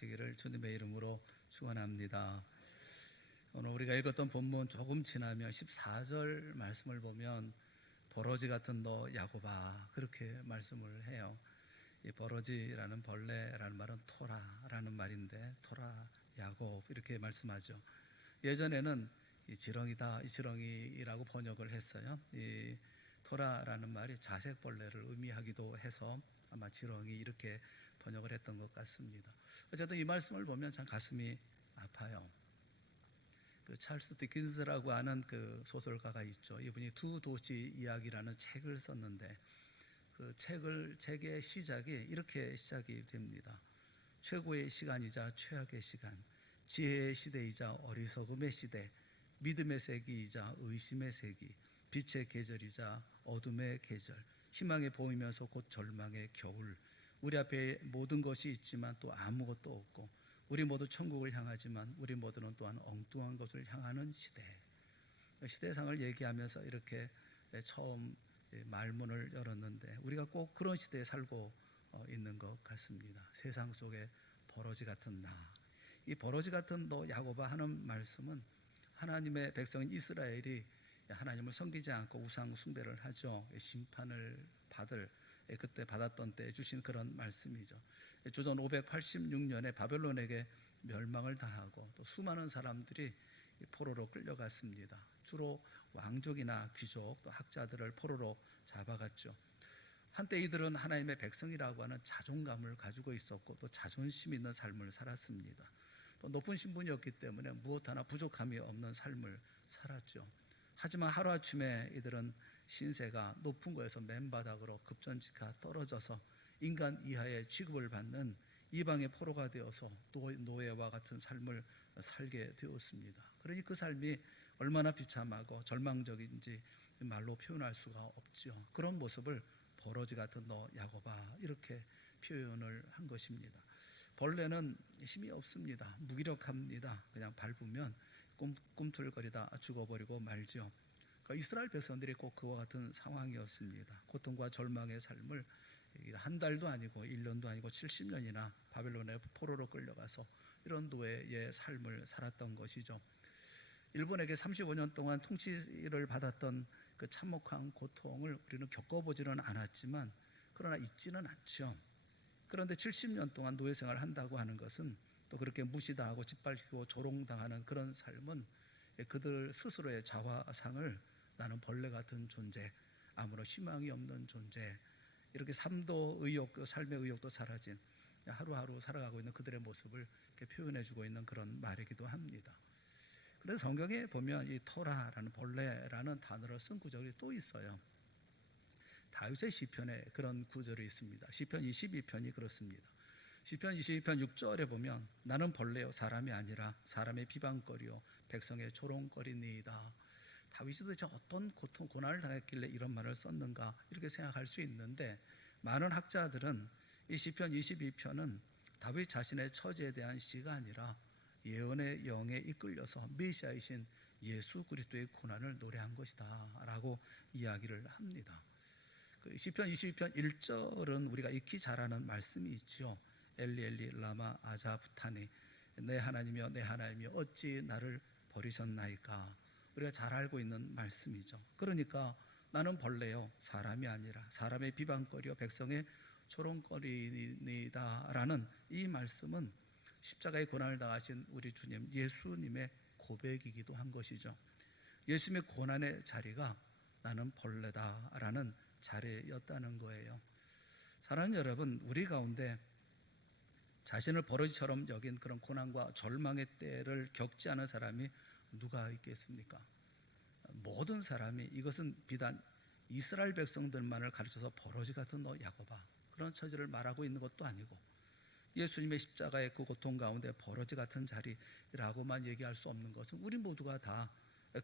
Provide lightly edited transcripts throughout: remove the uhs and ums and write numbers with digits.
하시기를 주님의 이름으로 축원합니다. 오늘 우리가 읽었던 본문 조금 지나면 14절 말씀을 보면 버러지 같은 너 야곱아, 그렇게 말씀을 해요. 이 버러지라는 벌레라는 말은 토라라는 말인데, 토라 야곱 이렇게 말씀하죠. 예전에는 이 지렁이다, 이 지렁이라고 번역을 했어요. 이 토라라는 말이 자색벌레를 의미하기도 해서 아마 지렁이 이렇게 번역을 했던 것 같습니다. 어쨌든 이 말씀을 보면 참 가슴이 아파요. 그 찰스 디킨스라고 하는 그 소설가가 있죠. 이분이 두 도시 이야기라는 책을 썼는데, 그 책의 시작이 이렇게 시작이 됩니다. 최고의 시간이자 최악의 시간, 지혜의 시대이자 어리석음의 시대, 믿음의 세기이자 의심의 세기, 빛의 계절이자 어둠의 계절, 희망에 보이면서 곧 절망의 겨울. 우리 앞에 모든 것이 있지만 또 아무것도 없고, 우리 모두 천국을 향하지만 우리 모두는 또한 엉뚱한 것을 향하는 시대. 시대상을 얘기하면서 이렇게 처음 말문을 열었는데, 우리가 꼭 그런 시대에 살고 있는 것 같습니다. 세상 속에 버러지 같은 나, 이 버러지 같은 너 야곱아 하는 말씀은 하나님의 백성인 이스라엘이 하나님을 섬기지 않고 우상 숭배를 하죠. 심판을 그때 받았던 때 주신 그런 말씀이죠. 주전 586년에 바벨론에게 멸망을 당하고 또 수많은 사람들이 포로로 끌려갔습니다. 주로 왕족이나 귀족 또 학자들을 포로로 잡아갔죠. 한때 이들은 하나님의 백성이라고 하는 자존감을 가지고 있었고 또 자존심 있는 삶을 살았습니다. 또 높은 신분이었기 때문에 무엇 하나 부족함이 없는 삶을 살았죠. 하지만 하루아침에 이들은 신세가 높은 곳에서 맨바닥으로 급전직하 떨어져서 인간 이하의 취급을 받는 이방의 포로가 되어서 노예와 같은 삶을 살게 되었습니다. 그러니 그 삶이 얼마나 비참하고 절망적인지 말로 표현할 수가 없죠. 그런 모습을 버러지 같은 너 야곱아, 이렇게 표현을 한 것입니다. 벌레는 힘이 없습니다. 무기력합니다. 그냥 밟으면 꿈틀거리다 죽어버리고 말죠. 그러니까 이스라엘 백성들이 꼭 그와 같은 상황이었습니다. 고통과 절망의 삶을 한 달도 아니고 1년도 아니고 70년이나 바벨론의 포로로 끌려가서 이런 노예의 삶을 살았던 것이죠. 일본에게 35년 동안 통치를 받았던 그 참혹한 고통을 우리는 겪어보지는 않았지만 그러나 잊지는 않죠. 그런데 70년 동안 노예 생활을 한다고 하는 것은, 또 그렇게 무시당하고 짓밟히고 조롱당하는 그런 삶은 그들 스스로의 자화상을 나는 벌레 같은 존재, 아무런 희망이 없는 존재, 이렇게 삶의 의욕도 사라진 하루하루 살아가고 있는 그들의 모습을 이렇게 표현해주고 있는 그런 말이기도 합니다. 그래서 성경에 보면 이 토라라는 벌레라는 단어를 쓴 구절이 또 있어요. 다윗의 시편에 그런 구절이 있습니다. 시편 22편이 그렇습니다. 시편 22편 6절에 보면 나는 벌레요 사람이 아니라 사람의 비방거리요 백성의 조롱거리니이다. 다윗이 도대체 어떤 고통 고난을 당했길래 이런 말을 썼는가 이렇게 생각할 수 있는데, 많은 학자들은 이 시편 22편은 다윗 자신의 처지에 대한 시가 아니라 예언의 영에 이끌려서 메시아이신 예수 그리스도의 고난을 노래한 것이다 라고 이야기를 합니다. 그 시편 22편 1절은 우리가 익히 잘 아는 말씀이 있죠. 엘리 엘리 라마 아자부타니, 내 하나님이여 내 하나님이여 어찌 나를 버리셨나이까. 우리가 잘 알고 있는 말씀이죠. 그러니까 나는 벌레요 사람이 아니라 사람의 비방거리요 백성의 조롱거리니다 라는 이 말씀은 십자가의 고난을 당하신 우리 주님 예수님의 고백이기도 한 것이죠. 예수님의 고난의 자리가 나는 벌레다라는 자리였다는 거예요. 사랑하는 여러분, 우리 가운데 자신을 버러지처럼 여긴 그런 고난과 절망의 때를 겪지 않은 사람이 누가 있겠습니까? 모든 사람이, 이것은 비단 이스라엘 백성들만을 가르쳐서 버러지 같은 너 야곱아 그런 처지를 말하고 있는 것도 아니고, 예수님의 십자가의 그 고통 가운데 버러지 같은 자리라고만 얘기할 수 없는 것은 우리 모두가 다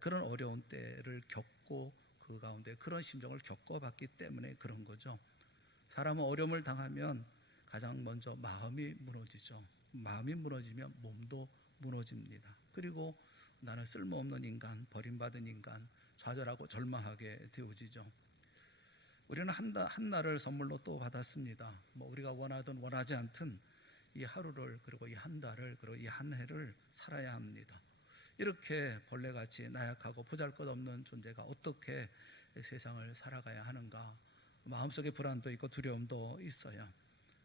그런 어려운 때를 겪고 그 가운데 그런 심정을 겪어봤기 때문에 그런 거죠. 사람은 어려움을 당하면 가장 먼저 마음이 무너지죠. 마음이 무너지면 몸도 무너집니다. 그리고 나는 쓸모없는 인간, 버림받은 인간, 좌절하고 절망하게 되어지죠. 우리는 한나를 선물로 또 받았습니다. 우리가 원하든 원하지 않든 이 하루를, 그리고 이 한 달을, 그리고 이 한 해를 살아야 합니다. 이렇게 벌레같이 나약하고 보잘것없는 존재가 어떻게 세상을 살아가야 하는가. 마음속에 불안도 있고 두려움도 있어요.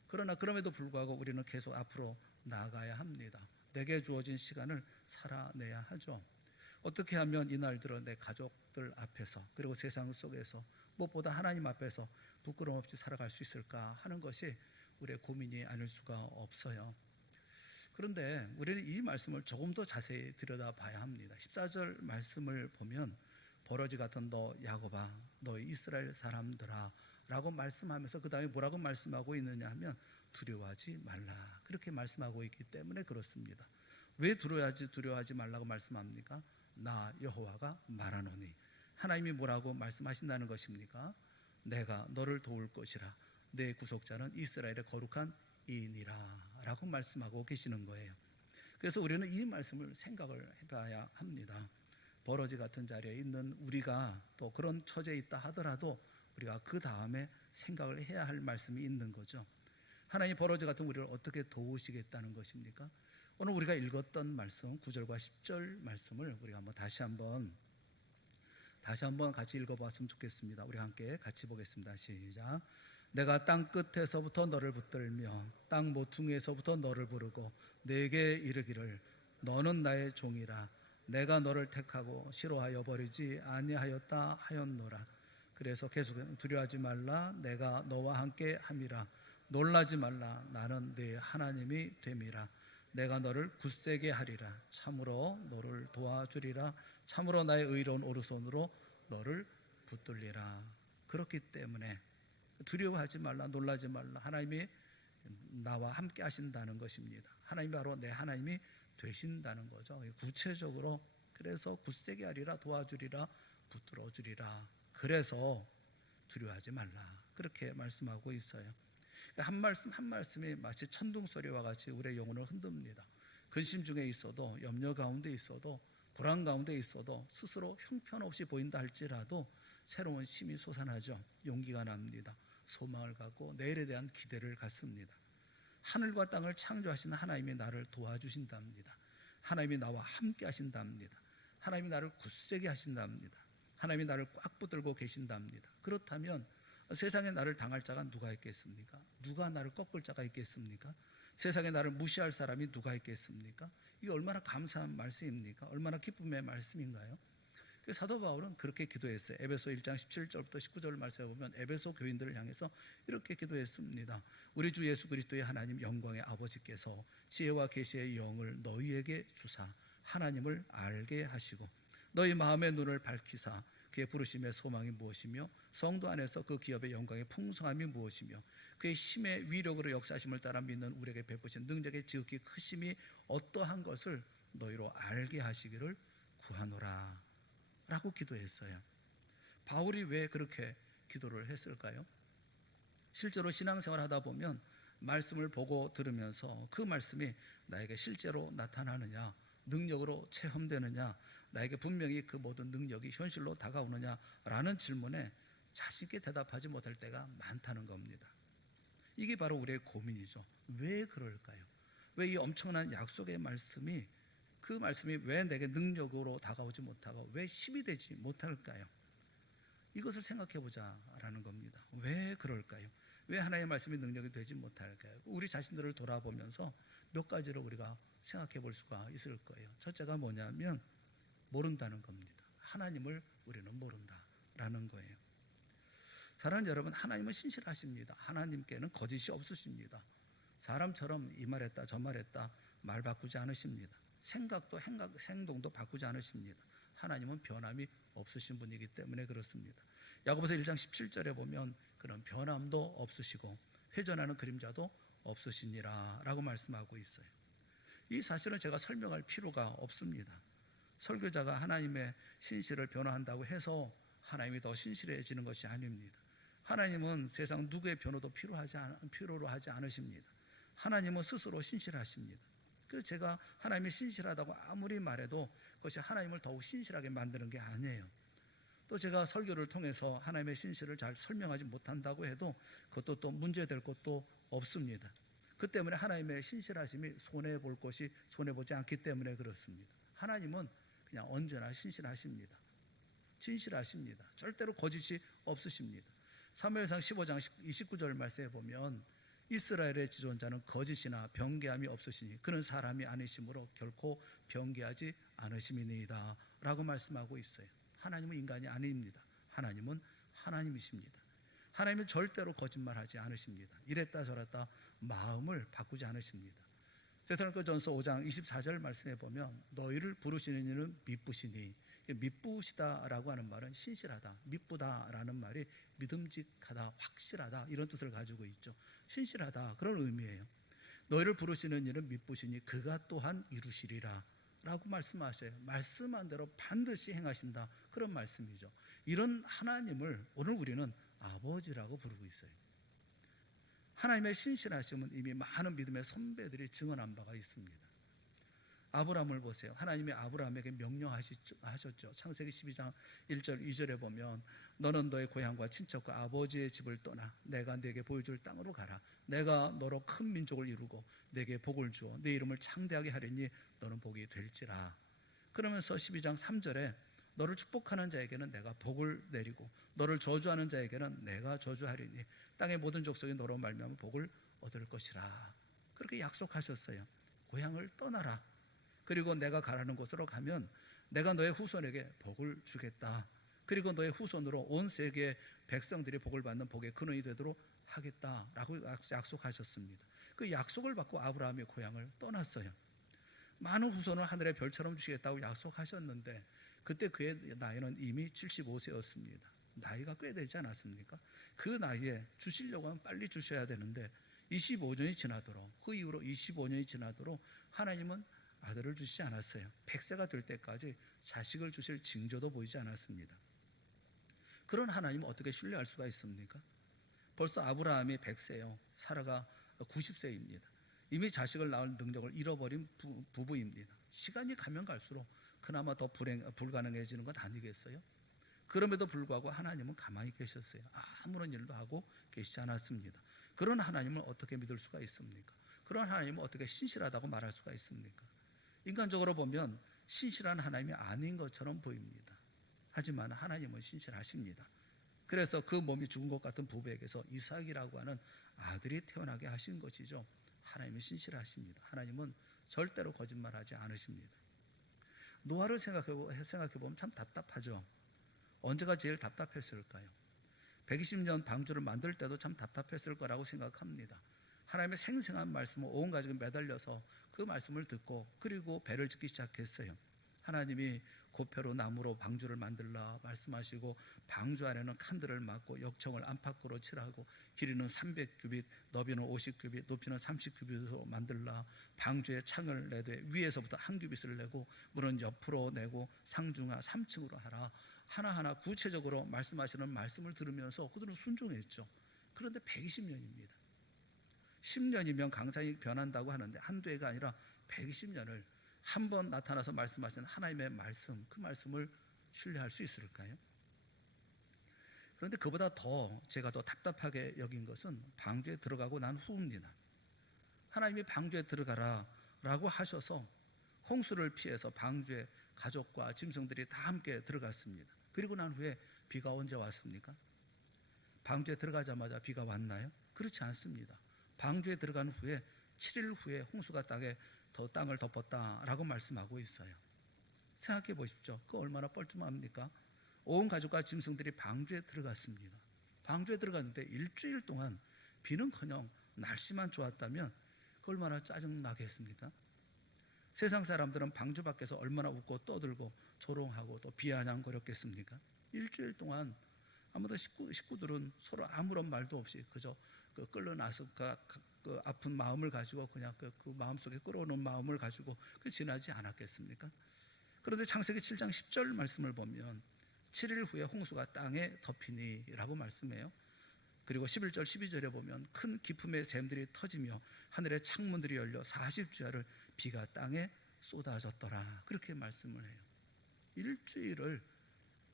그러나 그럼에도 불구하고 우리는 계속 앞으로 나아가야 합니다. 내게 주어진 시간을 살아내야 하죠. 어떻게 하면 이 날들을 내 가족들 앞에서, 그리고 세상 속에서, 무엇보다 하나님 앞에서 부끄러움 없이 살아갈 수 있을까 하는 것이 우리의 고민이 아닐 수가 없어요. 그런데 우리는 이 말씀을 조금 더 자세히 들여다봐야 합니다. 14절 말씀을 보면 버러지 같은 너 야곱아, 너 이스라엘 사람들아 라고 말씀하면서 그 다음에 뭐라고 말씀하고 있느냐 하면 두려워하지 말라, 그렇게 말씀하고 있기 때문에 그렇습니다. 왜 두려워하지 말라고 말씀합니까? 나 여호와가 말하노니. 하나님이 뭐라고 말씀하신다는 것입니까? 내가 너를 도울 것이라, 내 구속자는 이스라엘의 거룩한 이니라 라고 말씀하고 계시는 거예요. 그래서 우리는 이 말씀을 생각을 해봐야 합니다. 버러지 같은 자리에 있는 우리가 또 그런 처지에 있다 하더라도 우리가 그 다음에 생각을 해야 할 말씀이 있는 거죠. 하나님 버러지 같은 우리를 어떻게 도우시겠다는 것입니까? 오늘 우리가 읽었던 말씀 9절과 10절 말씀을 우리가 다시 한번 같이 읽어봤으면 좋겠습니다. 우리 함께 같이 보겠습니다. 시작. 내가 땅 끝에서부터 너를 붙들며 땅 모퉁이에서부터 너를 부르고 내게 이르기를 너는 나의 종이라, 내가 너를 택하고 싫어하여 버리지 아니하였다 하였노라. 그래서 계속 두려워하지 말라, 내가 너와 함께 함이라. 놀라지 말라, 나는 네 하나님이 됨이라. 내가 너를 굳세게 하리라. 참으로 너를 도와주리라. 참으로 나의 의로운 오른손으로 너를 붙들리라. 그렇기 때문에 두려워하지 말라, 놀라지 말라. 하나님이 나와 함께 하신다는 것입니다. 하나님이 바로 내 하나님이 되신다는 거죠. 구체적으로 그래서 굳세게 하리라, 도와주리라, 붙들어주리라. 그래서 두려워하지 말라, 그렇게 말씀하고 있어요. 한 말씀 한 말씀이 마치 천둥소리와 같이 우리의 영혼을 흔듭니다. 근심 중에 있어도, 염려 가운데 있어도, 불안 가운데 있어도, 스스로 형편없이 보인다 할지라도 새로운 힘이 솟아나죠. 용기가 납니다. 소망을 갖고 내일에 대한 기대를 갖습니다. 하늘과 땅을 창조하신 하나님이 나를 도와주신답니다. 하나님이 나와 함께 하신답니다. 하나님이 나를 굳세게 하신답니다. 하나님이 나를 꽉 붙들고 계신답니다. 그렇다면 세상에 나를 당할 자가 누가 있겠습니까? 누가 나를 꺾을 자가 있겠습니까? 세상에 나를 무시할 사람이 누가 있겠습니까? 이게 얼마나 감사한 말씀입니까? 얼마나 기쁨의 말씀인가요? 사도 바울은 그렇게 기도했어요. 에베소 1장 17절부터 19절 말씀에 보면 에베소 교인들을 향해서 이렇게 기도했습니다. 우리 주 예수 그리스도의 하나님 영광의 아버지께서 지혜와 계시의 영을 너희에게 주사 하나님을 알게 하시고 너희 마음의 눈을 밝히사 그의 부르심의 소망이 무엇이며 성도 안에서 그 기업의 영광의 풍성함이 무엇이며 그의 힘의 위력으로 역사심을 따라 믿는 우리에게 베푸신 능력의 지극히 크심이 어떠한 것을 너희로 알게 하시기를 구하노라 라고 기도했어요. 바울이 왜 그렇게 기도를 했을까요? 실제로 신앙생활 하다 보면 말씀을 보고 들으면서 그 말씀이 나에게 실제로 나타나느냐, 능력으로 체험되느냐, 나에게 분명히 그 모든 능력이 현실로 다가오느냐라는 질문에 자신 있게 대답하지 못할 때가 많다는 겁니다. 이게 바로 우리의 고민이죠. 왜 그럴까요? 왜 이 엄청난 약속의 말씀이, 그 말씀이 왜 내게 능력으로 다가오지 못하고 왜 힘이 되지 못할까요? 이것을 생각해 보자라는 겁니다. 왜 그럴까요? 왜 하나님의 말씀이 능력이 되지 못할까요? 우리 자신들을 돌아보면서 몇 가지로 우리가 생각해 볼 수가 있을 거예요. 첫째가 뭐냐면 모른다는 겁니다. 하나님을 우리는 모른다라는 거예요. 사랑하는 여러분, 하나님은 신실하십니다. 하나님께는 거짓이 없으십니다. 사람처럼 이 말했다 저 말했다 말 바꾸지 않으십니다. 생각도 행동도 바꾸지 않으십니다. 하나님은 변함이 없으신 분이기 때문에 그렇습니다. 야고보서 1장 17절에 보면 그런 변함도 없으시고 회전하는 그림자도 없으시니라 라고 말씀하고 있어요. 이 사실은 제가 설명할 필요가 없습니다. 설교자가 하나님의 신실을 변화한다고 해서 하나님이 더 신실해지는 것이 아닙니다. 하나님은 세상 누구의 변호도 필요로 하지 않으십니다. 하나님은 스스로 신실하십니다. 그래서 제가 하나님이 신실하다고 아무리 말해도 그것이 하나님을 더욱 신실하게 만드는 게 아니에요. 또 제가 설교를 통해서 하나님의 신실을 잘 설명하지 못한다고 해도 그것도 또 문제될 것도 없습니다. 그 때문에 하나님의 신실하심이 손해볼 것이 손해보지 않기 때문에 그렇습니다. 하나님은 그냥 언제나 신실하십니다. 진실하십니다. 절대로 거짓이 없으십니다. 사무엘상 15장 29절 말씀에 보면 이스라엘의 지존자는 거짓이나 변개함이 없으시니 그는 사람이 아니시므로 결코 변개하지 않으심이니이다 라고 말씀하고 있어요. 하나님은 인간이 아닙니다. 하나님은 하나님이십니다. 하나님은 절대로 거짓말하지 않으십니다. 이랬다 저랬다 마음을 바꾸지 않으십니다. 데살로니가전서 5장 24절 말씀에 보면 너희를 부르시는 이는 미쁘시니, 미쁘시다라고 하는 말은 신실하다, 미쁘다라는 말이 믿음직하다, 확실하다 이런 뜻을 가지고 있죠. 신실하다 그런 의미예요. 너희를 부르시는 이는 미쁘시니 그가 또한 이루시리라 라고 말씀하셔요. 말씀한 대로 반드시 행하신다 그런 말씀이죠. 이런 하나님을 오늘 우리는 아버지라고 부르고 있어요. 하나님의 신실하심은 이미 많은 믿음의 선배들이 증언한 바가 있습니다. 아브라함을 보세요. 하나님이 아브라함에게 명령하셨죠. 창세기 12장 1절 2절에 보면 너는 너의 고향과 친척과 아버지의 집을 떠나 내가 네게 보여줄 땅으로 가라. 내가 너로 큰 민족을 이루고 네게 복을 주어 네 이름을 창대하게 하리니 너는 복이 될지라. 그러면서 12장 3절에 너를 축복하는 자에게는 내가 복을 내리고 너를 저주하는 자에게는 내가 저주하리니 땅의 모든 족속이 너로 말미암아 복을 얻을 것이라. 그렇게 약속하셨어요. 고향을 떠나라. 그리고 내가 가라는 곳으로 가면 내가 너의 후손에게 복을 주겠다. 그리고 너의 후손으로 온 세계의 백성들이 복을 받는 복의 근원이 되도록 하겠다라고 약속하셨습니다. 그 약속을 받고 아브라함이 고향을 떠났어요. 많은 후손을 하늘의 별처럼 주시겠다고 약속하셨는데 그때 그의 나이는 이미 75세였습니다. 나이가 꽤 되지 않았습니까? 그 나이에 주시려고 하면 빨리 주셔야 되는데 25년이 지나도록, 그 이후로 25년이 지나도록 하나님은 아들을 주시지 않았어요. 100세가 될 때까지 자식을 주실 징조도 보이지 않았습니다. 그런 하나님을 어떻게 신뢰할 수가 있습니까? 벌써 아브라함이 100세요. 사라가 90세입니다. 이미 자식을 낳을 능력을 잃어버린 부부입니다. 시간이 가면 갈수록 그나마 더 불가능해지는 것 아니겠어요? 그럼에도 불구하고 하나님은 가만히 계셨어요. 아무런 일도 하고 계시지 않았습니다. 그런 하나님을 어떻게 믿을 수가 있습니까? 그런 하나님을 어떻게 신실하다고 말할 수가 있습니까? 인간적으로 보면 신실한 하나님이 아닌 것처럼 보입니다. 하지만 하나님은 신실하십니다. 그래서 그 몸이 죽은 것 같은 부부에게서 이삭이라고 하는 아들이 태어나게 하신 것이죠. 하나님은 신실하십니다. 하나님은 절대로 거짓말하지 않으십니다. 노아를 생각해보면 참 답답하죠. 언제가 제일 답답했을까요? 120년 방주를 만들 때도 참 답답했을 거라고 생각합니다. 하나님의 생생한 말씀을 온 가족이 매달려서 그 말씀을 듣고 그리고 배를 짓기 시작했어요. 하나님이 고표로 나무로 방주를 만들라 말씀하시고 방주 안에는 칸들을 막고 역청을 안팎으로 칠하고 길이는 300규빗, 너비는 50규빗, 높이는 30규빗으로 만들라. 방주에 창을 내되 위에서부터 한 규빗을 내고 문은 옆으로 내고 상중하 3층으로 하라. 하나하나 구체적으로 말씀하시는 말씀을 들으면서 그들은 순종했죠. 그런데 120년입니다. 10년이면 강산이 변한다고 하는데 한두 해가 아니라 120년을 한 번 나타나서 말씀하시는 하나님의 말씀, 그 말씀을 신뢰할 수 있을까요? 그런데 그보다 제가 더 답답하게 여긴 것은 방주에 들어가고 난 후입니다. 하나님이 방주에 들어가라 라고 하셔서 홍수를 피해서 방주에 가족과 짐승들이 다 함께 들어갔습니다. 그리고 난 후에 비가 언제 왔습니까? 방주에 들어가자마자 비가 왔나요? 그렇지 않습니다. 방주에 들어간 후에 7일 후에 홍수가 땅을 덮었다라고 말씀하고 있어요. 생각해 보십시오. 그 얼마나 뻘쭘합니까? 온 가족과 짐승들이 방주에 들어갔습니다. 방주에 들어갔는데 일주일 동안 비는커녕 날씨만 좋았다면 그 얼마나 짜증나겠습니까? 세상 사람들은 방주 밖에서 얼마나 웃고 떠들고 조롱하고 또 비아냥거렸겠습니까? 일주일 동안 아무도 식구들은 서로 아무런 말도 없이 그저 끌려나서 그 아픈 마음을 가지고 그냥 그 마음속에 끌어오는 마음을 가지고 지나지 않았겠습니까? 그런데 창세기 7장 10절 말씀을 보면 7일 후에 홍수가 땅에 덮이니 라고 말씀해요. 그리고 11절 12절에 보면 큰 기품의 샘들이 터지며 하늘의 창문들이 열려 40주야를 비가 땅에 쏟아졌더라 그렇게 말씀을 해요. 일주일을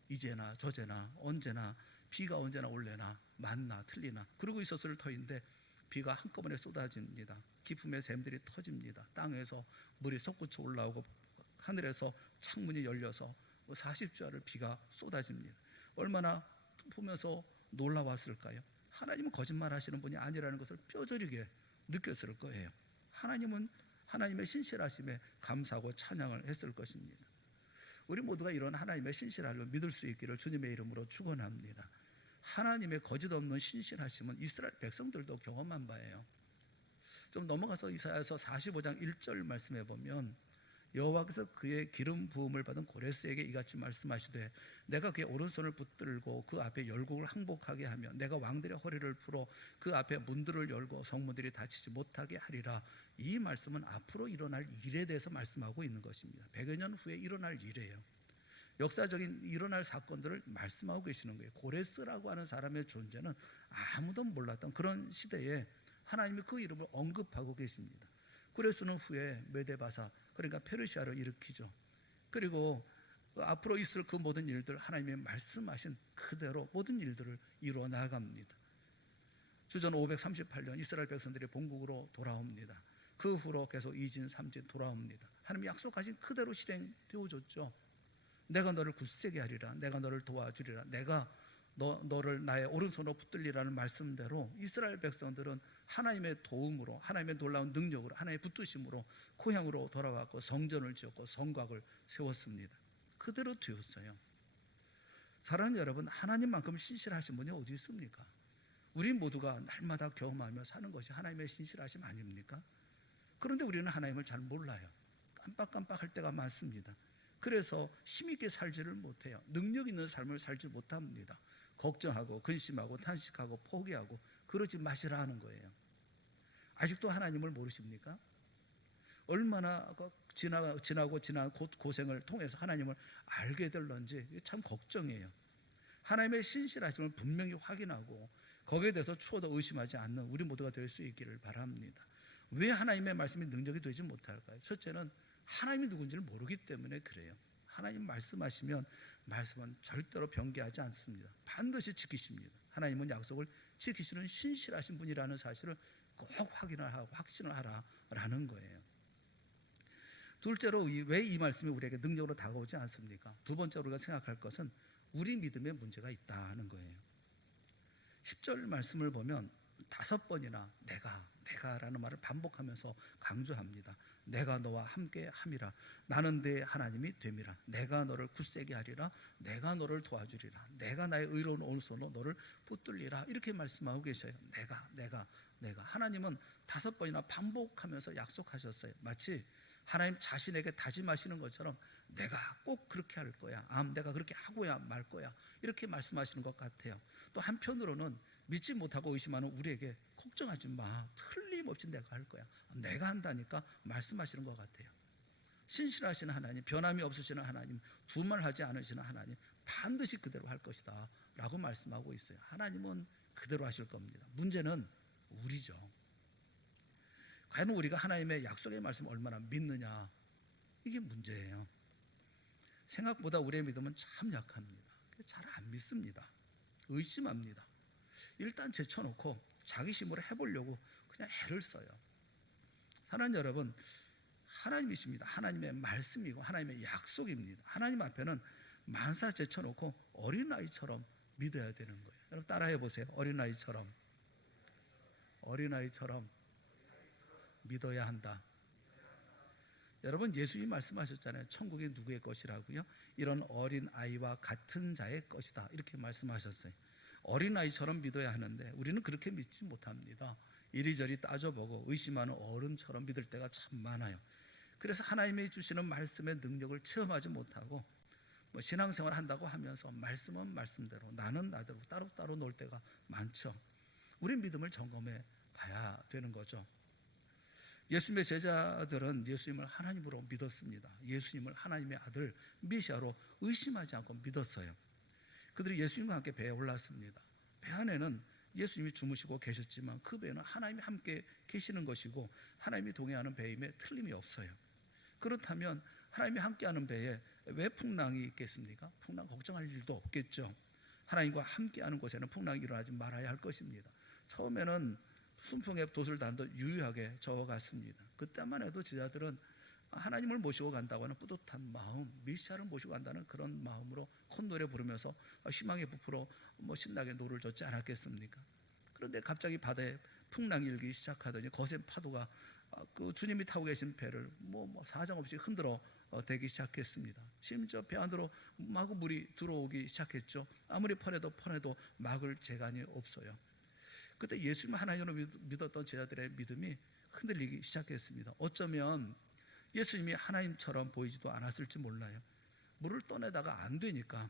이제나 저제나 언제나 비가 언제나 올래나 맞나 틀리나 그러고 있었을 터인데 비가 한꺼번에 쏟아집니다. 기품의 샘들이 터집니다. 땅에서 물이 솟구쳐 올라오고 하늘에서 창문이 열려서 40주야를 비가 쏟아집니다. 얼마나 보면서 놀라웠을까요? 하나님은 거짓말하시는 분이 아니라는 것을 뼈저리게 느꼈을 거예요. 하나님은 하나님의 신실하심에 감사하고 찬양을 했을 것입니다. 우리 모두가 이런 하나님의 신실함을 믿을 수 있기를 주님의 이름으로 축원합니다. 하나님의 거짓 없는 신실하심은 이스라엘 백성들도 경험한 바예요. 좀 넘어가서 이사야서 45장 1절 말씀해 보면 여호와께서 그의 기름 부음을 받은 고레스에게 이같이 말씀하시되 내가 그의 오른손을 붙들고 그 앞에 열국을 항복하게 하며 내가 왕들의 허리를 풀어 그 앞에 문들을 열고 성문들이 닫히지 못하게 하리라. 이 말씀은 앞으로 일어날 일에 대해서 말씀하고 있는 것입니다. 100여 년 후에 일어날 일이에요. 역사적인 일어날 사건들을 말씀하고 계시는 거예요. 고레스라고 하는 사람의 존재는 아무도 몰랐던 그런 시대에 하나님이 그 이름을 언급하고 계십니다. 고레스는 후에 메데바사, 그러니까 페르시아를 일으키죠. 그리고 앞으로 있을 그 모든 일들, 하나님이 말씀하신 그대로 모든 일들을 이루어 나갑니다. 주전 538년 이스라엘 백성들이 본국으로 돌아옵니다. 그 후로 계속 2진 3진 돌아옵니다. 하나님이 약속하신 그대로 실행되어졌죠. 내가 너를 굳세게 하리라, 내가 너를 도와주리라, 내가 너를 나의 오른손으로 붙들리라는 말씀대로 이스라엘 백성들은 하나님의 도움으로, 하나님의 놀라운 능력으로, 하나님의 붙드심으로 고향으로 돌아왔고 성전을 지었고 성곽을 세웠습니다. 그대로 되었어요. 사랑하는 여러분, 하나님만큼 신실하신 분이 어디 있습니까? 우리 모두가 날마다 경험하며 사는 것이 하나님의 신실하심 아닙니까? 그런데 우리는 하나님을 잘 몰라요. 깜빡깜빡할 때가 많습니다. 그래서 힘있게 살지를 못해요. 능력 있는 삶을 살지 못합니다. 걱정하고 근심하고 탄식하고 포기하고 그러지 마시라 하는 거예요. 아직도 하나님을 모르십니까? 얼마나 지나고 지난 고생을 통해서 하나님을 알게 될런지 참 걱정이에요. 하나님의 신실하심을 분명히 확인하고 거기에 대해서 추호도 의심하지 않는 우리 모두가 될 수 있기를 바랍니다. 왜 하나님의 말씀이 능력이 되지 못할까요? 첫째는 하나님이 누군지를 모르기 때문에 그래요. 하나님 말씀하시면 말씀은 절대로 변개하지 않습니다. 반드시 지키십니다. 하나님은 약속을 지키시는 신실하신 분이라는 사실을 꼭 확인을 하고 확신을 하라라는 거예요. 둘째로 왜 이 말씀이 우리에게 능력으로 다가오지 않습니까? 두 번째로 우리가 생각할 것은 우리 믿음에 문제가 있다는 거예요. 10절 말씀을 보면 5번이나 내가라는 말을 반복하면서 강조합니다. 내가 너와 함께 함이라. 나는 내 하나님이 됨이라. 내가 너를 굳세게 하리라. 내가 너를 도와주리라. 내가 나의 의로운 오른손으로 너를 붙들리라. 이렇게 말씀하고 계셔요. 내가. 하나님은 5번이나 반복하면서 약속하셨어요. 마치 하나님 자신에게 다짐하시는 것처럼 내가 꼭 그렇게 할 거야. 내가 그렇게 하고야 말 거야. 이렇게 말씀하시는 것 같아요. 또 한편으로는 믿지 못하고 의심하는 우리에게 걱정하지 마. 틀림없이 내가 할 거야. 내가 한다니까 말씀하시는 것 같아요. 신실하신 하나님, 변함이 없으시는 하나님, 두말하지 않으시는 하나님, 반드시 그대로 할 것이다 라고 말씀하고 있어요. 하나님은 그대로 하실 겁니다. 문제는 우리죠. 과연 우리가 하나님의 약속의 말씀을 얼마나 믿느냐, 이게 문제예요. 생각보다 우리의 믿음은 참 약합니다. 잘 안 믿습니다. 의심합니다. 일단 제쳐놓고 자기 힘으로 해보려고 그냥 애를 써요. 사랑하는 여러분, 하나님이십니다. 하나님의 말씀이고 하나님의 약속입니다. 하나님 앞에는 만사 제쳐놓고 어린아이처럼 믿어야 되는 거예요. 여러분 따라해 보세요. 어린아이처럼 믿어야 한다. 여러분 예수님 말씀하셨잖아요. 천국이 누구의 것이라고요? 이런 어린아이와 같은 자의 것이다. 이렇게 말씀하셨어요. 어린아이처럼 믿어야 하는데 우리는 그렇게 믿지 못합니다. 이리저리 따져보고 의심하는 어른처럼 믿을 때가 참 많아요. 그래서 하나님이 주시는 말씀의 능력을 체험하지 못하고 신앙생활 한다고 하면서 말씀은 말씀대로 나는 나대로 따로따로 놀 때가 많죠. 우리 믿음을 점검해 봐야 되는 거죠. 예수님의 제자들은 예수님을 하나님으로 믿었습니다. 예수님을 하나님의 아들 메시아로 의심하지 않고 믿었어요. 그들이 예수님과 함께 배에 올랐습니다. 배 안에는 예수님이 주무시고 계셨지만 그 배는 하나님이 함께 계시는 것이고 하나님이 동행하는 배임에 틀림이 없어요. 그렇다면 하나님이 함께하는 배에 왜 풍랑이 있겠습니까? 풍랑 걱정할 일도 없겠죠. 하나님과 함께하는 곳에는 풍랑이 일어나지 말아야 할 것입니다. 처음에는 순풍에 돛을 단듯 유유하게 저어갔습니다. 그때만 해도 제자들은 하나님을 모시고 간다고 하는 뿌듯한 마음, 메시아를 모시고 간다는 그런 마음으로 콧노래 부르면서 희망의 부풀어 신나게 노를 젓지 않았겠습니까? 그런데 갑자기 바다에 풍랑이 일기 시작하더니 거센 파도가 그 주님이 타고 계신 배를 사정없이 흔들어 대기 시작했습니다. 심지어 배 안으로 마구 물이 들어오기 시작했죠. 아무리 퍼내도 막을 재간이 없어요. 그때 예수님을 하나님으로 믿었던 제자들의 믿음이 흔들리기 시작했습니다. 어쩌면 예수님이 하나님처럼 보이지도 않았을지 몰라요. 물을 떠내다가 안 되니까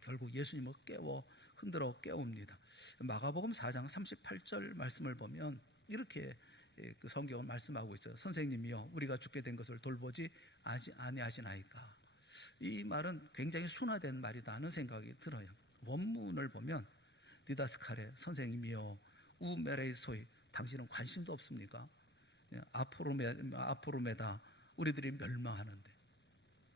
결국 예수님을 흔들어 깨웁니다. 마가복음 4장 38절 말씀을 보면 이렇게 그 성경은 말씀하고 있어요. 선생님이여 우리가 죽게 된 것을 돌보지 아니하시나이까. 이 말은 굉장히 순화된 말이다 하는 생각이 들어요. 원문을 보면 디다스칼레 선생님이여 우메레이소이 당신은 관심도 없습니까? 아포로메다 우리들이 멸망하는데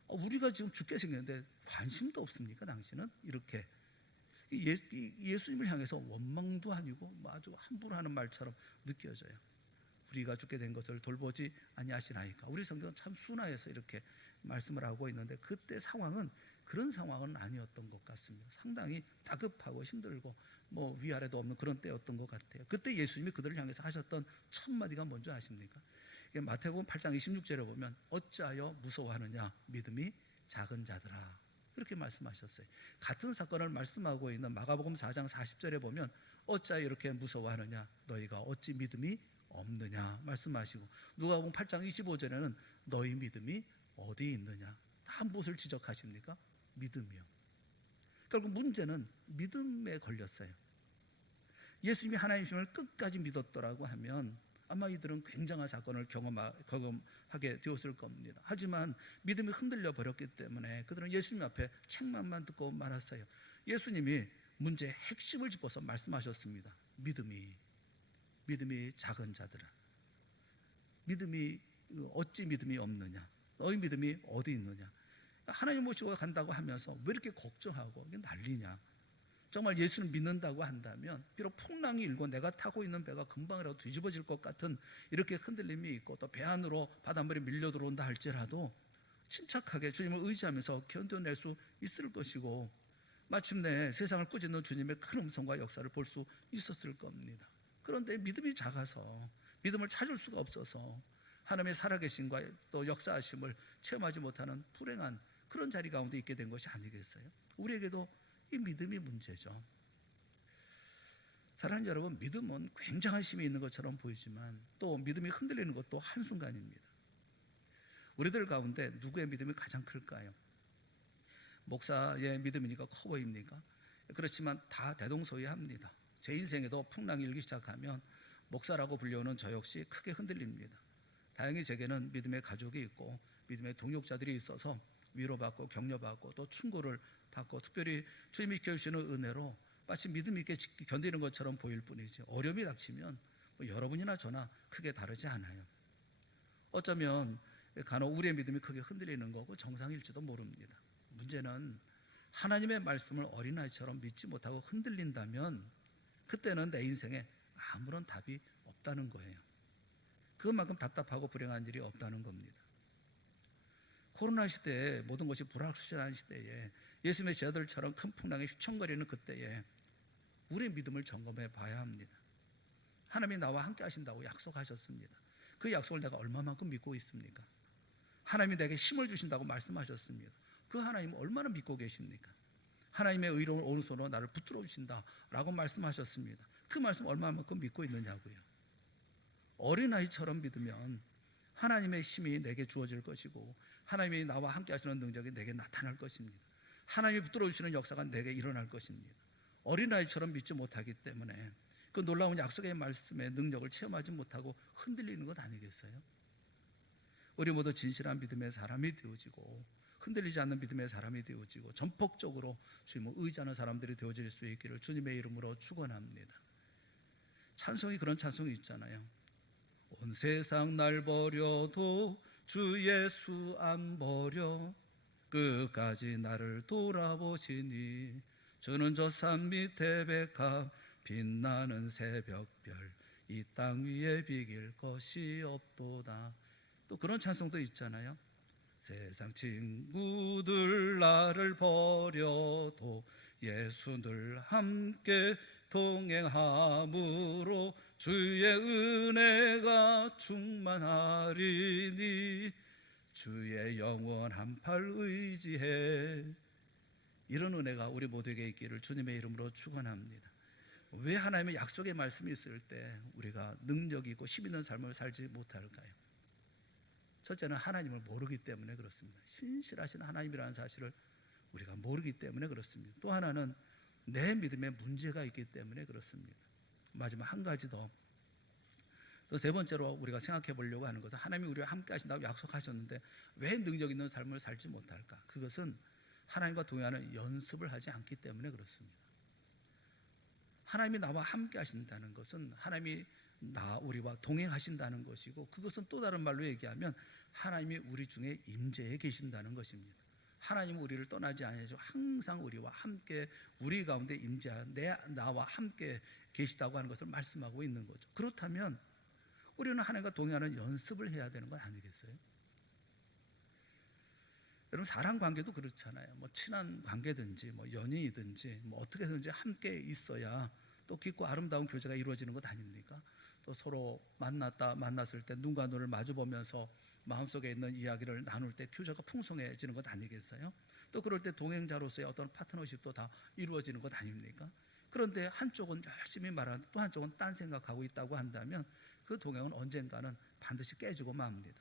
우리가 지금 죽게 생겼는데 관심도 없습니까? 당신은 이렇게 예수님을 향해서 원망도 아니고 아주 함부로 하는 말처럼 느껴져요. 우리가 죽게 된 것을 돌보지 아니하시나이까. 우리 성경은 참 순화해서 이렇게 말씀을 하고 있는데 그때 상황은 그런 상황은 아니었던 것 같습니다. 상당히 다급하고 힘들고 위아래도 없는 그런 때였던 것 같아요. 그때 예수님이 그들을 향해서 하셨던 첫 마디가 뭔지 아십니까? 마태복음 8장 26절에 보면 어찌하여 무서워하느냐 믿음이 작은 자들아 그렇게 말씀하셨어요. 같은 사건을 말씀하고 있는 마가복음 4장 40절에 보면 어찌하여 이렇게 무서워하느냐 너희가 어찌 믿음이 없느냐 말씀하시고 누가복음 8장 25절에는 너희 믿음이 어디 있느냐 다 무엇을 지적하십니까? 믿음이요. 결국 문제는 믿음에 걸렸어요. 예수님이 하나님이심을 끝까지 믿었더라고 하면 아마 이들은 굉장한 사건을 경험하게 되었을 겁니다. 하지만 믿음이 흔들려 버렸기 때문에 그들은 예수님 앞에 책망만 듣고 말았어요. 예수님이 문제의 핵심을 짚어서 말씀하셨습니다. 믿음이 작은 자들아 어찌 믿음이 없느냐 너희 믿음이 어디 있느냐. 하나님 모시고 간다고 하면서 왜 이렇게 걱정하고 이게 난리냐. 정말 예수를 믿는다고 한다면 비록 풍랑이 일고 내가 타고 있는 배가 금방이라도 뒤집어질 것 같은 이렇게 흔들림이 있고 또 배 안으로 바닷물이 밀려 들어온다 할지라도 침착하게 주님을 의지하면서 견뎌낼 수 있을 것이고 마침내 세상을 꾸짖는 주님의 큰 음성과 역사를 볼 수 있었을 겁니다. 그런데 믿음이 작아서 믿음을 찾을 수가 없어서 하나님의 살아계심과 또 역사하심을 체험하지 못하는 불행한 그런 자리 가운데 있게 된 것이 아니겠어요? 우리에게도 이 믿음이 문제죠. 사랑하는 여러분, 믿음은 굉장한 힘이 있는 것처럼 보이지만 또 믿음이 흔들리는 것도 한순간입니다. 우리들 가운데 누구의 믿음이 가장 클까요? 목사의 믿음이니까 커 보입니까? 그렇지만 다 대동소이합니다. 제 인생에도 풍랑이 일기 시작하면 목사라고 불려오는 저 역시 크게 흔들립니다. 다행히 제게는 믿음의 가족이 있고 믿음의 동역자들이 있어서 위로받고 격려받고 또 충고를 받고 특별히 주님이 지켜주시는 은혜로 마치 믿음 있게 견디는 것처럼 보일 뿐이지 어려움이 닥치면 여러분이나 저나 크게 다르지 않아요. 어쩌면 간혹 우리의 믿음이 크게 흔들리는 거고 정상일지도 모릅니다. 문제는 하나님의 말씀을 어린아이처럼 믿지 못하고 흔들린다면 그때는 내 인생에 아무런 답이 없다는 거예요. 그것만큼 답답하고 불행한 일이 없다는 겁니다. 코로나 시대에 모든 것이 불확실한 시대에 예수님의 제자들처럼 큰 풍랑에 휘청거리는 그때에 우리의 믿음을 점검해 봐야 합니다. 하나님이 나와 함께 하신다고 약속하셨습니다. 그 약속을 내가 얼마만큼 믿고 있습니까? 하나님이 내게 힘을 주신다고 말씀하셨습니다. 그 하나님을 얼마나 믿고 계십니까? 하나님의 의로운 오른손으로 나를 붙들어 주신다라고 말씀하셨습니다. 그 말씀 얼마만큼 믿고 있느냐고요. 어린아이처럼 믿으면 하나님의 힘이 내게 주어질 것이고 하나님이 나와 함께 하시는 능력이 내게 나타날 것입니다. 하나님이 붙들어 주시는 역사가 내게 일어날 것입니다. 어린아이처럼 믿지 못하기 때문에 그 놀라운 약속의 말씀의 능력을 체험하지 못하고 흔들리는 것 아니겠어요? 우리 모두 진실한 믿음의 사람이 되어지고 흔들리지 않는 믿음의 사람이 되어지고 전폭적으로 주님을 의지하는 사람들이 되어질 수 있기를 주님의 이름으로 축원합니다. 찬송이 그런 찬송이 있잖아요. 온 세상 날 버려도 주 예수 안 버려 끝까지 나를 돌아보시니 주는 저 산 밑에 백합 빛나는 새벽별 이 땅 위에 비길 것이 없도다. 또 그런 찬송도 있잖아요. 세상 친구들 나를 버려도 예수 늘 함께 동행함으로 주의 은혜가 충만하리니 주의 영원한 팔 의지해. 이런 은혜가 우리 모두에게 있기를 주님의 이름으로 축원합니다. 왜 하나님의 약속의 말씀이 있을 때 우리가 능력 있고 힘 있는 삶을 살지 못할까요? 첫째는 하나님을 모르기 때문에 그렇습니다. 신실하신 하나님이라는 사실을 우리가 모르기 때문에 그렇습니다. 또 하나는 내 믿음에 문제가 있기 때문에 그렇습니다. 마지막 한 가지 더. 또 세 번째로 우리가 생각해 보려고 하는 것은 하나님이 우리와 함께 하신다고 약속하셨는데 왜 능력 있는 삶을 살지 못할까? 그것은 하나님과 동행하는 연습을 하지 않기 때문에 그렇습니다. 하나님이 나와 함께 하신다는 것은 하나님이 우리와 동행하신다는 것이고, 그것은 또 다른 말로 얘기하면 하나님이 우리 중에 임재해 계신다는 것입니다. 하나님은 우리를 떠나지 않으시고 항상 우리와 함께 우리 가운데 임재한 나와 함께 계시다고 하는 것을 말씀하고 있는 거죠. 그렇다면 우리는 하나님과 동행하는 연습을 해야 되는 것 아니겠어요? 여러분, 사람 관계도 그렇잖아요. 뭐 친한 관계든지 뭐 연인이든지 뭐 어떻게든지 함께 있어야 또 깊고 아름다운 교제가 이루어지는 것 아닙니까? 또 서로 만났을 때 눈과 눈을 마주 보면서 마음속에 있는 이야기를 나눌 때 교제가 풍성해지는 것 아니겠어요? 또 그럴 때 동행자로서의 어떤 파트너십도 다 이루어지는 것 아닙니까? 그런데 한쪽은 열심히 말하는데 또 한쪽은 딴 생각하고 있다고 한다면 그 동행은 언젠가는 반드시 깨지고 맙니다.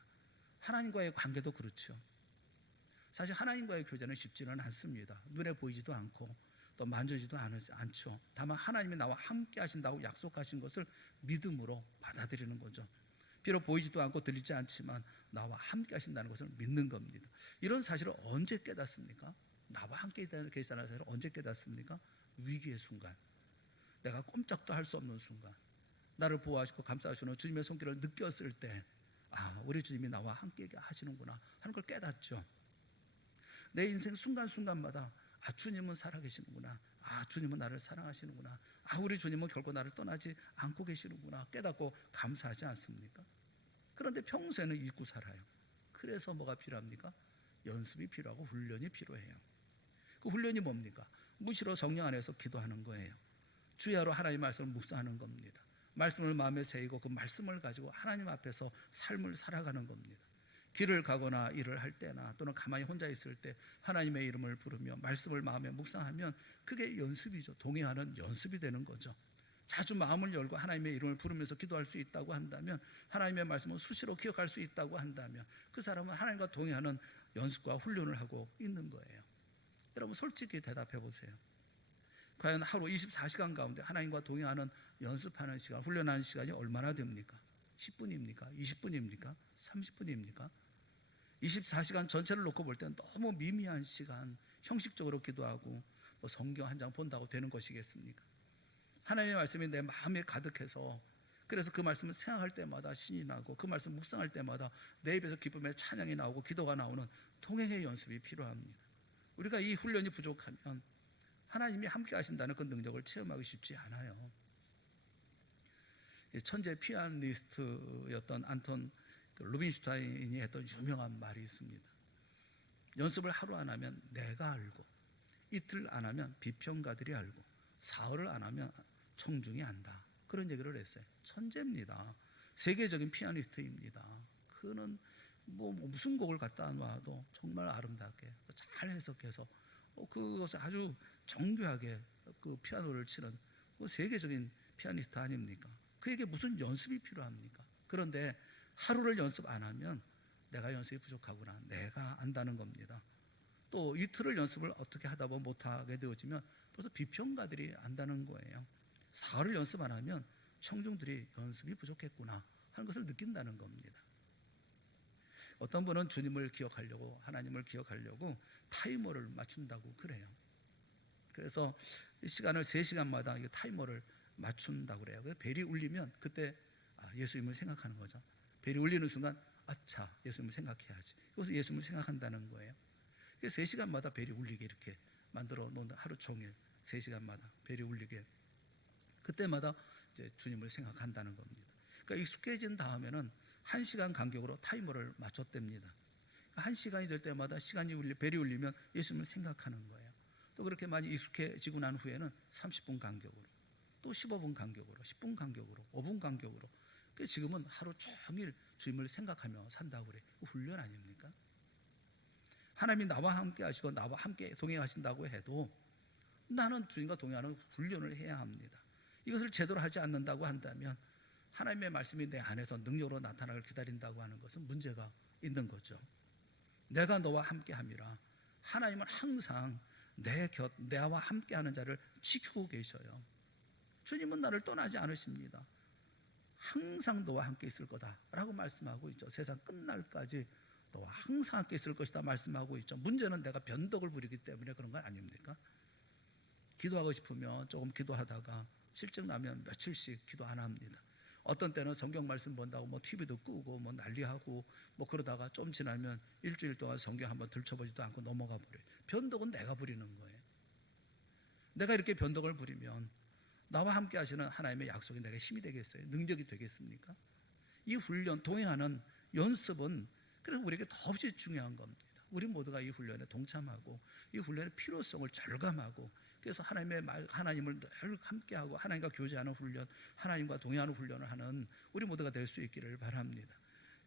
하나님과의 관계도 그렇죠. 사실 하나님과의 교제는 쉽지는 않습니다. 눈에 보이지도 않고 또 만져지도 않죠. 다만 하나님이 나와 함께 하신다고 약속하신 것을 믿음으로 받아들이는 거죠. 비록 보이지도 않고 들리지 않지만 나와 함께 하신다는 것을 믿는 겁니다. 이런 사실을 언제 깨닫습니까? 나와 함께 계시다는 사실을 언제 깨닫습니까? 위기의 순간, 내가 꼼짝도 할 수 없는 순간, 나를 보호하시고 감싸주시는 주님의 손길을 느꼈을 때, 우리 주님이 나와 함께 하시는구나 하는 걸 깨닫죠. 내 인생 순간순간마다 주님은 살아계시는구나, 주님은 나를 사랑하시는구나, 우리 주님은 결코 나를 떠나지 않고 계시는구나 깨닫고 감사하지 않습니까? 그런데 평소에는 잊고 살아요. 그래서 뭐가 필요합니까? 연습이 필요하고 훈련이 필요해요. 그 훈련이 뭡니까? 무시로 성령 안에서 기도하는 거예요. 주야로 하나님 말씀을 묵상하는 겁니다. 말씀을 마음에 새기고 그 말씀을 가지고 하나님 앞에서 삶을 살아가는 겁니다. 길을 가거나 일을 할 때나 또는 가만히 혼자 있을 때 하나님의 이름을 부르며 말씀을 마음에 묵상하면 그게 연습이죠. 동행하는 연습이 되는 거죠. 자주 마음을 열고 하나님의 이름을 부르면서 기도할 수 있다고 한다면, 하나님의 말씀을 수시로 기억할 수 있다고 한다면 그 사람은 하나님과 동행하는 연습과 훈련을 하고 있는 거예요. 여러분, 솔직히 대답해 보세요. 과연 하루 24시간 가운데 하나님과 동행하는 연습하는 시간, 훈련하는 시간이 얼마나 됩니까? 10분입니까? 20분입니까? 30분입니까? 24시간 전체를 놓고 볼 때는 너무 미미한 시간, 형식적으로 기도하고 뭐 성경 한 장 본다고 되는 것이겠습니까? 하나님의 말씀이 내 마음에 가득해서, 그래서 그 말씀을 생각할 때마다 신이 나고 그 말씀 묵상할 때마다 내 입에서 기쁨의 찬양이 나오고 기도가 나오는 동행의 연습이 필요합니다. 우리가 이 훈련이 부족하면 하나님이 함께 하신다는 그 능력을 체험하기 쉽지 않아요. 천재 피아니스트였던 안톤 루빈슈타인이 했던 유명한 말이 있습니다. 연습을 하루 안 하면 내가 알고, 이틀 안 하면 비평가들이 알고, 사흘을 안 하면 청중이 안다. 그런 얘기를 했어요. 천재입니다. 세계적인 피아니스트입니다. 그는 무슨 곡을 갖다 놔도 정말 아름답게 잘 해석해서 그것을 아주 정교하게 그 피아노를 치는 그 세계적인 피아니스트 아닙니까? 그에게 무슨 연습이 필요합니까? 그런데 하루를 연습 안 하면 내가 연습이 부족하구나, 내가 안다는 겁니다. 또 이틀을 연습을 어떻게 하다 보면 못하게 되어지면 벌써 비평가들이 안다는 거예요. 사흘을 연습 안 하면 청중들이 연습이 부족했구나 하는 것을 느낀다는 겁니다. 어떤 분은 주님을 기억하려고, 하나님을 기억하려고 타이머를 맞춘다고 그래요. 그래서 시간을 3시간마다 타이머를 맞춘다고 그래요. 벨이 울리면 그때 예수님을 생각하는 거죠. 벨이 울리는 순간 아차, 예수님을 생각해야지. 그래서 예수님을 생각한다는 거예요. 3시간마다 벨이 울리게 이렇게 만들어 놓는, 하루 종일 3시간마다 벨이 울리게. 그때마다 이제 주님을 생각한다는 겁니다. 그러니까 익숙해진 다음에는 1시간 간격으로 타이머를 맞췄답니다. 1시간이 될 때마다 시간이 벨이 울리면 예수님을 생각하는 거예요. 또 그렇게 많이 익숙해지고 난 후에는 30분 간격으로, 또 15분 간격으로, 10분 간격으로, 5분 간격으로. 지금은 하루 종일 주님을 생각하며 산다고 그래. 훈련 아닙니까? 하나님이 나와 함께 하시고 나와 함께 동행하신다고 해도 나는 주님과 동행하는 훈련을 해야 합니다. 이것을 제대로 하지 않는다고 한다면 하나님의 말씀이 내 안에서 능력으로 나타나길 기다린다고 하는 것은 문제가 있는 거죠. 내가 너와 함께 함이라. 하나님은 항상 내와 함께 하는 자를 지키고 계셔요. 주님은 나를 떠나지 않으십니다. 항상 너와 함께 있을 거다라고 말씀하고 있죠. 세상 끝날까지 너와 항상 함께 있을 것이다 말씀하고 있죠. 문제는 내가 변덕을 부리기 때문에 그런 건 아닙니까? 기도하고 싶으면 조금 기도하다가 실증 나면 며칠씩 기도 안 합니다. 어떤 때는 성경 말씀 본다고 뭐 TV도 끄고 뭐 난리하고 뭐 그러다가 좀 지나면 일주일 동안 성경 한번 들춰보지도 않고 넘어가 버려요. 변덕은 내가 부리는 거예요. 내가 이렇게 변덕을 부리면 나와 함께 하시는 하나님의 약속이 내게 힘이 되겠어요? 능력이 되겠습니까? 이 훈련, 동행하는 연습은 그래서 우리에게 더없이 중요한 겁니다. 우리 모두가 이 훈련에 동참하고 이 훈련의 필요성을 절감하고 그래서 하나님을 늘 함께하고 하나님과 교제하는 훈련, 하나님과 동행하는 훈련을 하는 우리 모두가 될 수 있기를 바랍니다.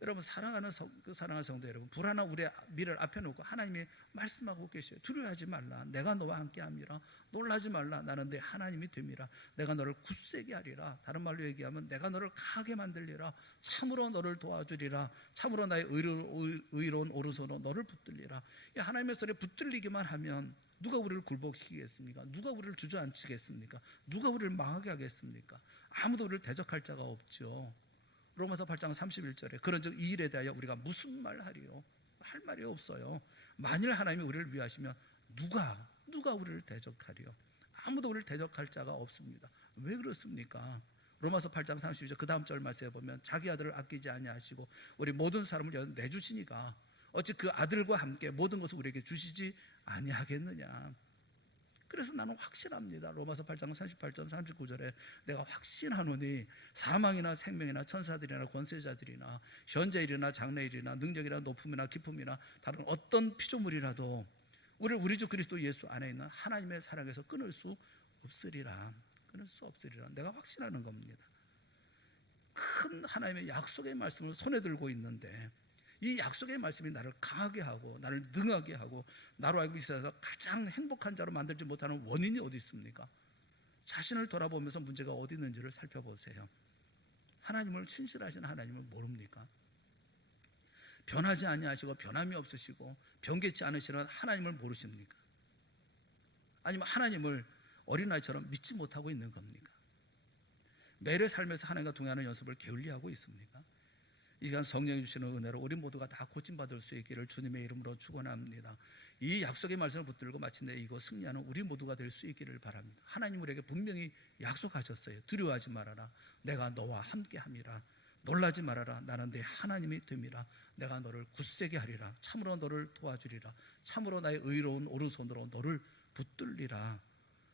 여러분 사랑하는 성도 여러분, 불안한 우리의 미래를 앞에 놓고 하나님이 말씀하고 계셔요. 두려워하지 말라. 내가 너와 함께함이라. 놀라지 말라. 나는 내 하나님이 됨이라. 내가 너를 굳세게 하리라. 다른 말로 얘기하면 내가 너를 강하게 만들리라. 참으로 너를 도와주리라. 참으로 나의 의로운 오른손으로 너를 붙들리라. 이 하나님의 손에 붙들리기만 하면 누가 우리를 굴복시키겠습니까? 누가 우리를 주저앉히겠습니까? 누가 우리를 망하게 하겠습니까? 아무도 우리를 대적할 자가 없죠. 로마서 8장 31절에 그런즉 이 일에 대하여 우리가 무슨 말 하리요? 할 말이 없어요. 만일 하나님이 우리를 위하시면 누가 우리를 대적하리요? 아무도 우리를 대적할 자가 없습니다. 왜 그렇습니까? 로마서 8장 32절 그 다음 절 말씀에 보면 자기 아들을 아끼지 아니하시고 우리 모든 사람을 내주시니까 어찌 그 아들과 함께 모든 것을 우리에게 주시지 아니하겠느냐. 그래서 나는 확신합니다. 로마서 8장 38절 39절에 내가 확신하노니 사망이나 생명이나 천사들이나 권세자들이나 현재일이나 장래일이나 능력이나 높음이나 기쁨이나 다른 어떤 피조물이라도 우리 주 그리스도 예수 안에 있는 하나님의 사랑에서 끊을 수 없으리라. 내가 확신하는 겁니다. 큰 하나님의 약속의 말씀을 손에 들고 있는데 이 약속의 말씀이 나를 강하게 하고 나를 능하게 하고 나로 알고 있어서 가장 행복한 자로 만들지 못하는 원인이 어디 있습니까? 자신을 돌아보면서 문제가 어디 있는지를 살펴보세요. 하나님을 신실하신 하나님을 모릅니까? 변하지 아니하시고 변함이 없으시고 변개치 않으시는 하나님을 모르십니까? 아니면 하나님을 어린아이처럼 믿지 못하고 있는 겁니까? 매일의 삶에서 하나님과 동행하는 연습을 게을리하고 있습니까? 이 시간 성령이 주시는 은혜로 우리 모두가 다 고침받을 수 있기를 주님의 이름으로 축원합니다. 이 약속의 말씀을 붙들고 마침내 이곳 승리하는 우리 모두가 될 수 있기를 바랍니다. 하나님 우리에게 분명히 약속하셨어요. 두려워하지 말아라. 내가 너와 함께함이라. 놀라지 말아라. 나는 내 하나님이 됨이라. 내가 너를 굳세게 하리라. 참으로 너를 도와주리라. 참으로 나의 의로운 오른손으로 너를 붙들리라.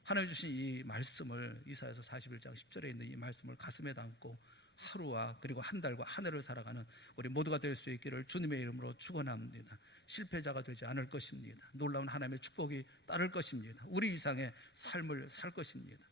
하나님 주신 이 말씀을 이사야서 41장 10절에 있는 이 말씀을 가슴에 담고 하루와 그리고 한 달과 한 해를 살아가는 우리 모두가 될 수 있기를 주님의 이름으로 축원합니다. 실패자가 되지 않을 것입니다. 놀라운 하나님의 축복이 따를 것입니다. 우리 이상의 삶을 살 것입니다.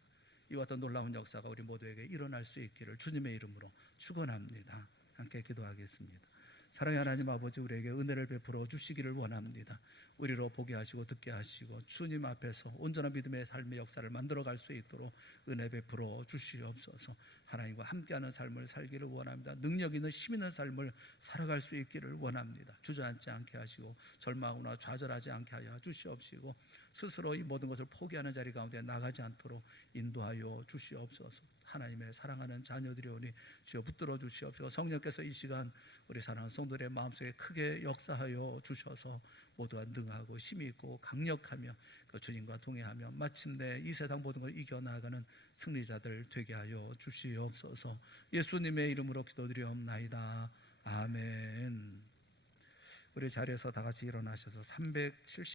이와 같은 놀라운 역사가 우리 모두에게 일어날 수 있기를 주님의 이름으로 축원합니다. 함께 기도하겠습니다. 사랑의 하나님 아버지, 우리에게 은혜를 베풀어 주시기를 원합니다. 우리로 보게 하시고 듣게 하시고 주님 앞에서 온전한 믿음의 삶의 역사를 만들어갈 수 있도록 은혜 베풀어 주시옵소서. 하나님과 함께하는 삶을 살기를 원합니다. 능력 있는 힘 있는 삶을 살아갈 수 있기를 원합니다. 주저앉지 않게 하시고 절망하거나 좌절하지 않게 하여 주시옵시고 스스로 이 모든 것을 포기하는 자리 가운데 나가지 않도록 인도하여 주시옵소서. 하나님의 사랑하는 자녀들이오니 주여 붙들어 주시옵시고 성령께서 이 시간 우리 사랑하는 성도들의 마음속에 크게 역사하여 주셔서 모두가 능하고 힘이 있고 강력하며 그 주님과 동행하며 마침내 이 세상 모든 걸 이겨나가는 승리자들 되게 하여 주시옵소서. 예수님의 이름으로 기도드리옵나이다. 아멘. 우리 자리에서 다 같이 일어나셔서 370